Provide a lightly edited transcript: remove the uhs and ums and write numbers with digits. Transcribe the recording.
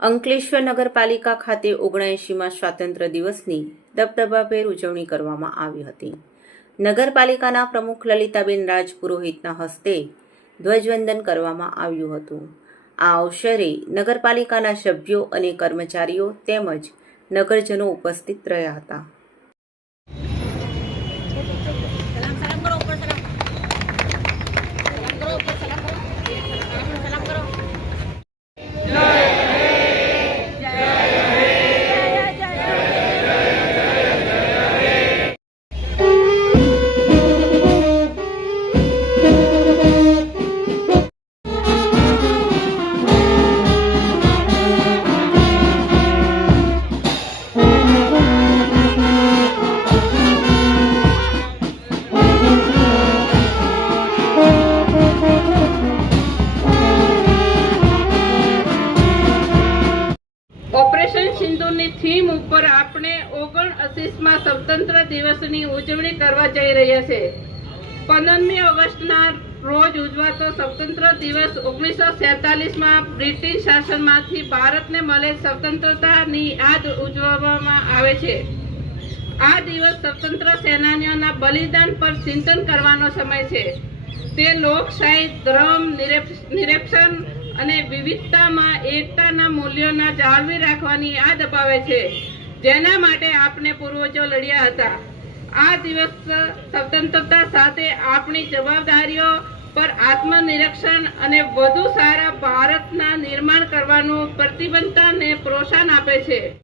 અંકલેશ્વર નગરપાલિકા ખાતે 79માં સ્વાતંત્ર્ય દિવસની દબદબાભેર ઉજવણી કરવામાં આવી હતી. નગરપાલિકાના પ્રમુખ લલિતાબેન રાજપુરોહિતના હસ્તે ધ્વજવંદન કરવામાં આવ્યું હતું. આ અવસરે નગરપાલિકાના સભ્યો અને કર્મચારીઓ તેમજ નગરજનો ઉપસ્થિત રહ્યા હતા. ઓપરેશન સિંદૂરની થીમ ઉપર આપણે 79માં સ્વતંત્ર દિવસની ઉજવણી કરવા જઈ રહ્યા છે. 15મી ઓગસ્ટના રોજ ઉજવાતો સ્વતંત્ર દિવસ 1947માં બ્રિટિશ શાસનમાંથી ભારતને મળેલ સ્વતંત્રતાની યાદ ઉજવવામાં આવે છે. આ દિવસ સ્વતંત્ર સેનાનીઓના બલિદાન પર ચિંતન કરવાનો સમય છે. તે લોકશાહી, ધર્મ નિરપેક્ષતા અને વિવિધતામાં એકતાના મૂલ્યોના જાળવી રાખવાની યાદ અપાવે છે, જેના માટે આપણે પૂર્વજો લડ્યા હતા. આ દિવસ સ્વતંત્રતા સાથે આપણી જવાબદારીઓ પર આત્મનિરીક્ષણ અને વધુ સારા ભારતના નિર્માણ કરવાનું પ્રતિબદ્ધતાને પ્રોત્સાહન આપે છે.